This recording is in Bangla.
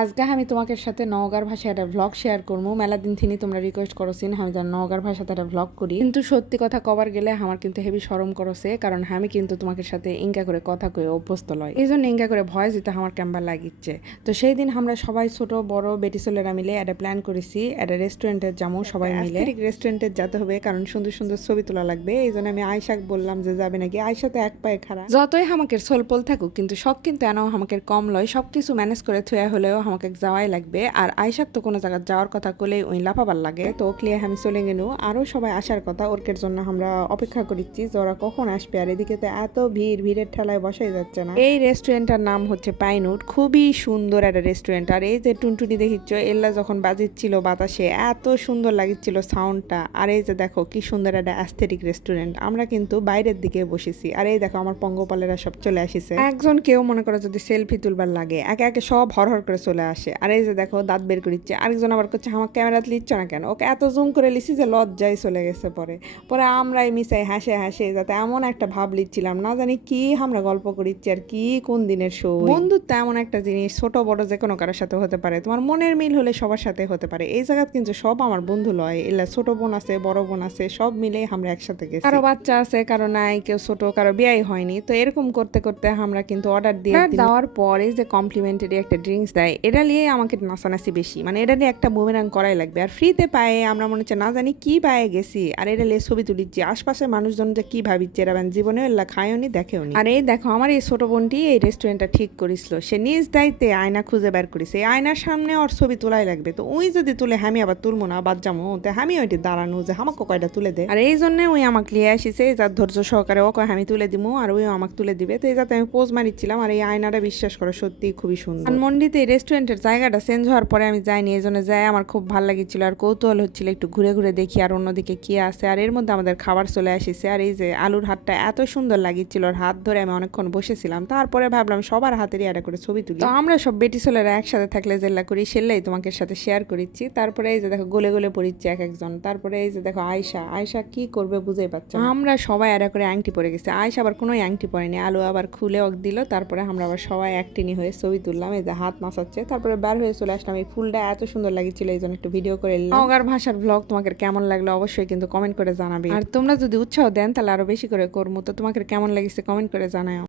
আজকে আমি তোমাদের সাথে নওগাঁর ভাষায় একটা ভ্লগ শেয়ার করবো। মেলা দিন থেকে তোমরা রিকোয়েস্ট করছিন আমি যেন নওগাঁর ভাষাতে একটা ভ্লগ করি, কিন্তু সত্যি কথা কবার গেলে আমার কিন্তু হেভি শরম করছে, কারণ আমি কিন্তু তোমাদের সাথে ইঙ্কা করে কথা কয়ে অভ্যস্ত লয়, এই জন্য ইঙ্কা করে ভয়েস দিতে আমার ক্যাম্বার লাগিচ্ছে। তো সেই দিন আমরা সবাই ছোট বড় বেটি ছেলেরা মিলে একটা প্ল্যান করেছি, একটা রেস্টুরেন্টের যাবো সবাই মিলে। রেস্টুরেন্টে যেতে হবে কারণ সুন্দর সুন্দর ছবি তোলা লাগবে, এই জন্য আমি আয়শাক বললাম যে যাবে নাকি। আয়শা তো এক পায়ে খারাপ, যতই আমাকে সোলপোল থাকুক কিন্তু শখ কিন্তু এনাও আমাকে কম লয়, সবকিছু ম্যানেজ করে থুয়া হলেও আমাকে যাওয়াই লাগবে। আর আয়সার তো কোনো জায়গায় যাওয়ার কথা কলে ওই লাফাবার লাগে, তো ক্লিয়ার আমি চলে গেল। আরো সবাই আসার কথা, ওরকের জন্য আমরা অপেক্ষা করছি যে ওরা কখন আসবে। আর এদিকে তো এত ভিড়ের ঠেলায় বসাই যাচ্ছে না। এই রেস্টুরেন্টটার নাম হচ্ছে পাইনুট, খুবই সুন্দর একটা রেস্টুরেন্ট। আর এই যে টুনটুনি দেখিচ্ছ এল্লা যখন বাজিচ্ছিল বাতাসে এত সুন্দর লাগিচ্ছিল সাউন্ডটা। আর এই যে দেখো কি সুন্দর একটা অ্যাস্থেটিক রেস্টুরেন্ট। আমরা কিন্তু বাইরের দিকে বসেছি, আর এই দেখো আমার পঙ্গপালেরা সব চলে আসিছে। একজন কেউ মনে করো যদি সেলফি তুলবার লাগে একে একে সব হর করে চলে আসে। আর এই যে দেখো দাঁত বের করিচ্ছে, আরেকজন আবার করছে আমার ক্যামেরাতে লিচ্ছ না কেন, ওকে এত জুম করে লিছি যে লজ্জায় চলে গেছে। পরে পরে আমরাই মিশাই হাসে হাসে যাতে এমন একটা ভাব লিচ্ছিলাম না জানি কি আমরা গল্প করিচ্ছি আর কি কোন দিনের শো। বন্ধুত্ব এমন একটা জিনিস, ছোট বড় যে কোনো কারোর সাথে হতে পারে, তোমার মনের মিল হলে সবার সাথে হতে পারে। এই জায়গাত কিন্তু সব আমার বন্ধু লয়, এলা ছোট বোন আছে বড় বোন আছে, সব মিলে আমরা একসাথে গেছি। কারো বাচ্চা আছে কারো নাই, কেউ ছোট কারো বিয়াই হয়নি। তো এরকম করতে করতে আমরা কিন্তু অর্ডার দিয়ে দেওয়ার পরে যে কমপ্লিমেন্টারি একটা ড্রিঙ্কস দেয়, এটা নিয়ে আমাকে নাচানাচি বেশি, মানে এটা নিয়ে একটা বুমেরাং করাই লাগবে। আর ফ্রিতে পায়ে আমরা মনে হচ্ছে না জানি কি পায়ে গেছি, আর এটা নিয়ে ছবি তুলিচ্ছি। আশপাশের মানুষজন যে কি ভাবিচ্ছে এরা জীবনেও এলা খায়ওনি দেখেওনি। আর এই দেখো আমার এই ছোট বোনটি এই রেস্টুরেন্টটা ঠিক করিছিল, সে নিজ দায়িত্বে আয়না খুঁজে বের করেছে। এই আয়নার সামনে ওর ছবি তোলাই লাগবে, তো ওই যদি তুলে আমি আবার তুলবো না বাদ যাবো, তো আমি ওইটি দাঁড়ানো যে আমাকে কয়টা তুলে দে। আর এই জন্য ওই আমাকে লিয়ে আসিছে, যার ধৈর্য সহকারে ওকে আমি তুলে দিব আর ওই আমাকে তুলে দিবে। তো এই যাতে আমি পোজ মারিচ্ছিলাম। আর এই আয়নাটা বিশ্বাস করো সত্যি খুবই সুন্দর। আর মন্ডিতে রেস্টুরেন্টের জায়গাটা চেঞ্জ হওয়ার পরে আমি যাইনি, এই জন্য যাই আমার খুব ভালো লাগিচ্ছিল আর কৌতূহল হচ্ছিল একটু ঘুরে ঘুরে দেখি আর অন্যদিকে কি আছে। আর এর মধ্যে আমাদের খাবার চলে আসিছে। আর এই যে আলুর হাতটা এত সুন্দর লাগিচ্ছিল, আর হাত ধরে আমি অনেকক্ষণ বসেছিলাম। তারপরে ভাবলাম সবার হাতেরই একটা করে ছবি তুলি। তো আমরা সব বেটি ছেলেরা একসাথে থাকলে জেল্লা করি, সেল্লাই তোমাকে সাথে শেয়ার করিচ্ছি। তারপরে এই যে দেখো গলে গলে পড়িচ্ছে এক একজন। তারপরে এই যে দেখো আয়শা কি করবে বুঝেই পাচ্ছে না। আমরা সবাই একটা করে আংটি পরে গেছি, আয়শা আবার কোনো আংটি পরেনি, আলু আবার খুলে ওক দিল। তারপরে আমরা আবার সবাই একটিনি হয়ে ছবি তুললাম, এই যে হাত নাচাচ্ছে। তারপরে বের হয়ে চলে আসলাম। এই ফুলটা এত সুন্দর লাগছিল এই জন্য একটু ভিডিও করে নিলাম। নওগাঁর ভাষার ব্লগ তোমাদের কেমন লাগলো অবশ্যই কিন্তু কমেন্ট করে জানাবে, আর তোমরা যদি উৎসাহ দেন তাহলে আরো বেশি করে করবো। তো তোমাদের কেমন লাগিছে কমেন্ট করে জানাও।